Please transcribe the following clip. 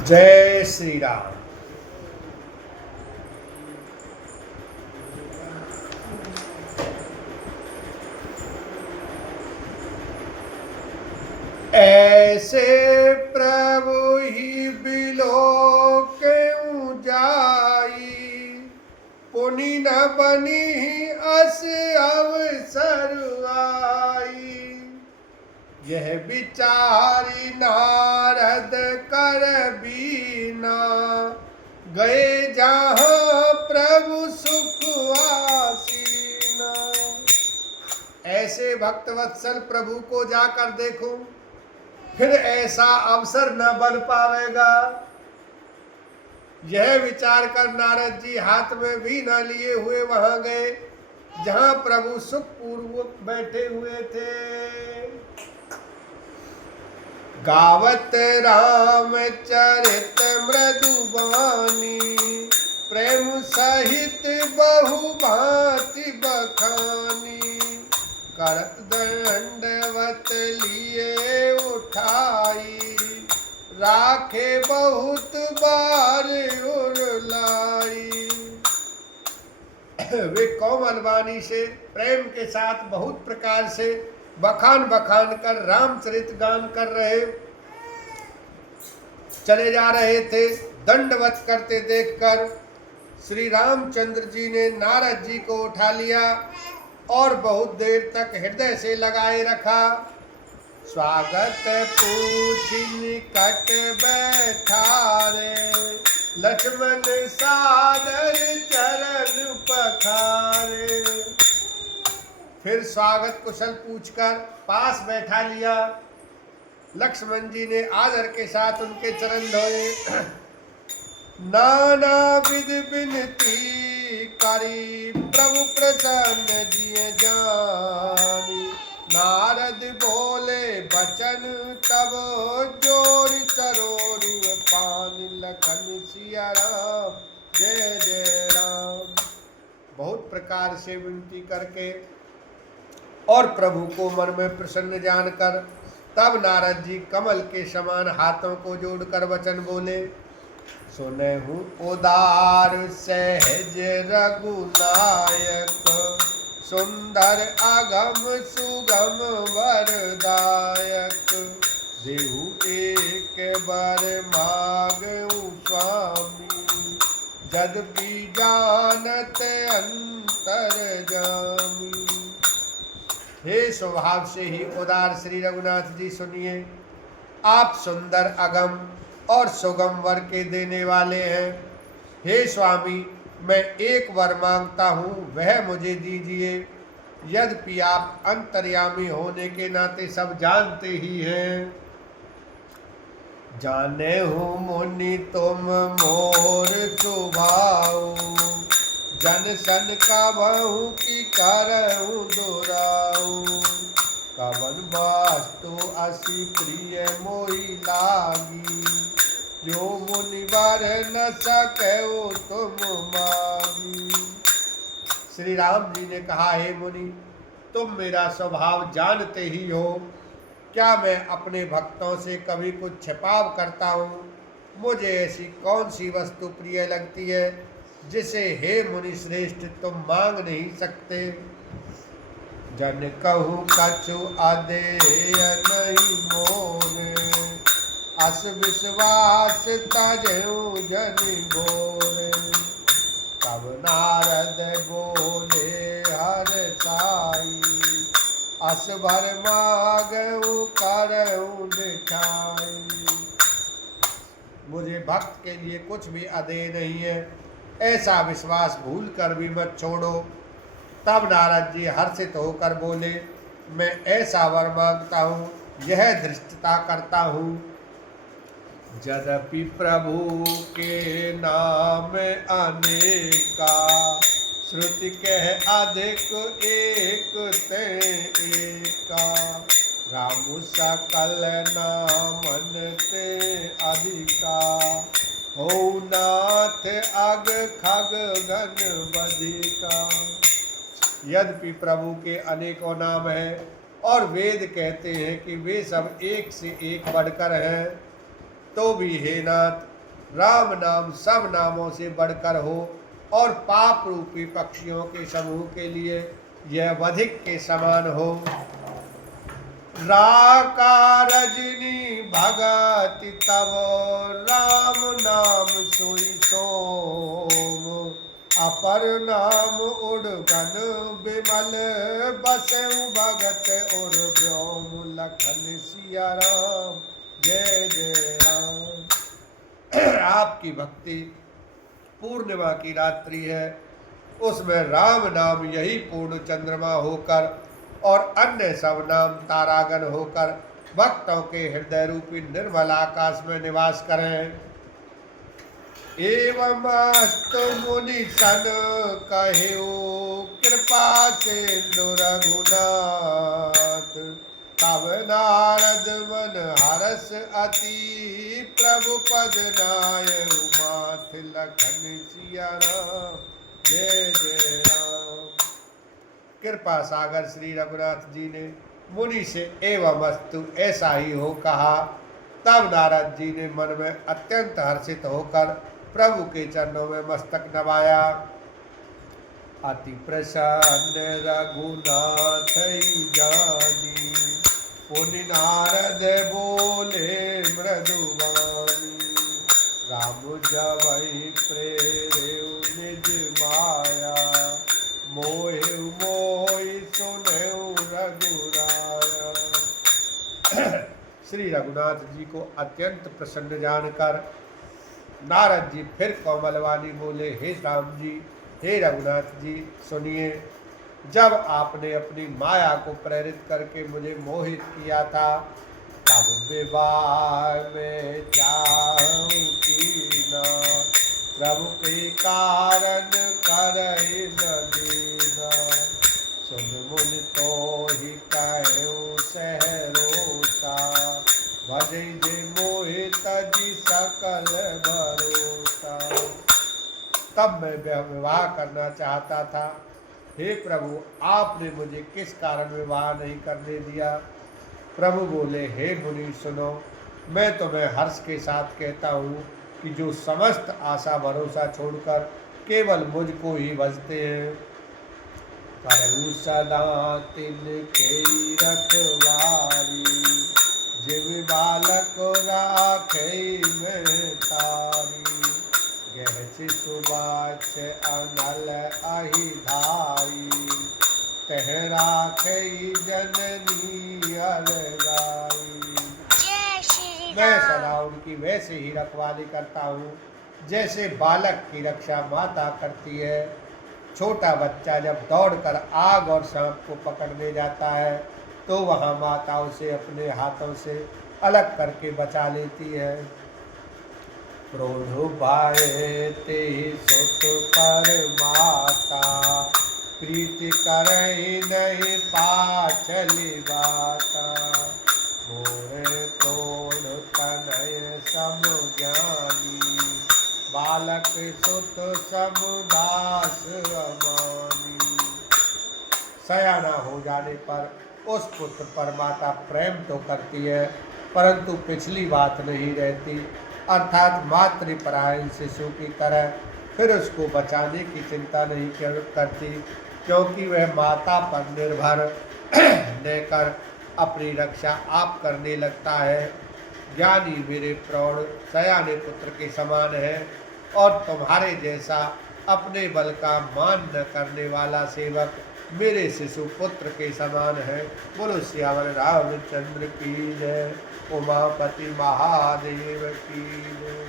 जय श्री राम। ऐसे प्रभु ही बिलो क्यों जाई, पुनि न बनी अस अवसर आई। यह विचारी नारद कर बीना, गए जहाँ प्रभु सुख आसीना। ऐसे भक्तवत्सल प्रभु को जाकर देखो, फिर ऐसा अवसर न बन पावेगा। यह विचार कर नारद जी हाथ में भी न लिए हुए वहां गए जहां प्रभु सुख पूर्वक बैठे हुए थे। गावत राम चरित मृदुबानी, प्रेम सहित बहु भांति बखानी। करत दंडवत लिए उठाई, राखे बहुत बार उरलाई। वे कोमल वाणी से प्रेम के साथ बहुत प्रकार से बखान बखान कर रामचरित गान कर रहे चले जा रहे थे। दंडवत करते देखकर श्री रामचंद्र जी ने नारद जी को उठा लिया और बहुत देर तक हृदय से लगाए रखा। स्वागत पूछ निकट बैठारे, लक्ष्मण सादर चरण पखारे। फिर स्वागत कुशल पूछकर पास बैठा लिया। लक्ष्मण जी ने आदर के साथ उनके चरण धोए। नाना विध विनती करी, प्रभु प्रसन्न जिय जानी। नारद बोले बचन तब, जोर सरोरु पानी। लखन सिया राम जय जय राम। बहुत प्रकार से विनती करके और प्रभु को मन में प्रसन्न जानकर तब नारद जी कमल के समान हाथों को जोड़कर वचन बोले। सुनहु उदार सहज रघुनायक, सुंदर अगम सुगम वरदायक। देहु एक बार मांगू स्वामी, यद्यपि जानत अंतर जामी। हे स्वभाव से ही उदार श्री रघुनाथ जी, सुनिए। आप सुंदर अगम और सुगम वर के देने वाले हैं। हे स्वामी, मैं एक वर मांगता हूँ, वह मुझे दीजिए। यद्यपि आप अंतर्यामी होने के नाते सब जानते ही हैं। जाने हूँ मुनि तुम मोर सुभाऊ, जन सन का बहु की करऊं दुराऊ। कवन वास्तु असी प्रिय मोहि लागी, जो मुनि वर न सके तुम मांगी। श्री राम जी ने कहा, हे मुनि, तुम मेरा स्वभाव जानते ही हो। क्या मैं अपने भक्तों से कभी कुछ छिपाव करता हूँ? मुझे ऐसी कौन सी वस्तु प्रिय लगती है जिसे हे मुनि श्रेष्ठ तुम मांग नहीं सकते। जन कहूँ कछु अदेय नहीं मोरे, अस विश्वास तजहु जन भोरे। तब नारद बोले हर साई, अस भर मांगू करऊं दिखाई। मुझे भक्त के लिए कुछ भी अदेय नहीं है, ऐसा विश्वास भूल कर भी मत छोड़ो। तब नारद जी हर्षित होकर बोले, मैं ऐसा वर मांगता हूँ, यह धृष्टता करता हूँ। यद्यपि प्रभु के नाम अनेका, श्रुति कह अधिक एक ते एका। राम सकल नामन ते अधिका, हो नाथ अग खग गण बधिका। यद्यपि प्रभु के अनेकों नाम हैं और वेद कहते हैं कि वे सब एक से एक बढ़कर हैं, तो भी हे नाथ, राम नाम सब नामों से बढ़कर हो और पाप रूपी पक्षियों के समूह के लिए यह वधिक के समान हो। राका रजनी भगति तब राम नाम सोई सोम, अपर नाम उड़गन विमल बसउ भगत और व्योम, लखन सिया राम जय जय राम। आपकी भक्ति पूर्णिमा की रात्रि है, उसमें राम नाम यही पूर्ण चंद्रमा होकर और अन्य सब नाम तारागण होकर भक्तों के हृदय रूपी निर्मल आकाश में निवास करें। एवं अस्तु मुनि सन कहो कृपा से रघुनाथ, तब नारद मन हरस अति प्रभु पद नाय माथ, लखन सिया राम जय जय राम। कृपा सागर श्री रघुनाथ जी ने मुनि से एवं अस्तु ऐसा ही हो कहा। तब नारद जी ने मन में अत्यंत हर्षित होकर प्रभु के चरणों में मस्तक नवाया। अति प्रसन्न रघुनाथ जानी, पुनि नारद बोले मृदुवानी, राम जवै प्रेरयु निज माया, मोहि मोहि सुनऊ रघुराया। श्री रघुनाथ जी को अत्यंत प्रसन्न जानकर नारद जी फिर कोमलवाणी बोले, हे राम जी, हे रघुनाथ जी सुनिए, जब आपने अपनी माया को प्रेरित करके मुझे मोहित किया था, तब विवाह में चाहूं कीना, प्रभु के कारण करहि न दीना, सुन मुनि तो ही कहूं सहरोसा, भजै जे मोहित जी सकल भरोसा। तब मैं विवाह करना चाहता था, हे प्रभु आपने मुझे किस कारण विवाह नहीं करने दिया। प्रभु बोले, हे मुनि सुनो, मैं तुम्हें हर्ष के साथ कहता हूँ कि जो समस्त आशा भरोसा छोड़कर केवल मुझको ही भजते हैं, करहु सदा तिनके रखवारी, जिम बालक राखे में तारी, गह शिशुबाछ अनल अहि धाई, तह राखे जननी अरगाई। मैं सदा उनकी वैसे ही रखवाली करता हूँ जैसे बालक की रक्षा माता करती है। छोटा बच्चा जब दौड़कर आग और सांप को पकड़ने जाता है तो वहाँ माता उसे अपने हाथों से अलग करके बचा लेती है। प्रोढ़ बाए ते सुत पर माता, प्रीति करहि नहीं पाछली बाता, मोरे प्रोढ़ तनय सम ज्ञानी, बालक सुत समुदास अमानी। सयाना हो जाने पर उस पुत्र पर माता प्रेम तो करती है परंतु पिछली बात नहीं रहती, अर्थात मातृपरायण शिशु की तरह फिर उसको बचाने की चिंता नहीं करती, क्योंकि वह माता पर निर्भर रहकर अपनी रक्षा आप करने लगता है। ज्ञानी मेरे प्रौढ़ सयाने पुत्र के समान है और तुम्हारे जैसा अपने बल का मान न करने वाला सेवक मेरे शिशु पुत्र के समान है। बोलो सियावर रामचंद्र की जय, उमापति महादेव की जय।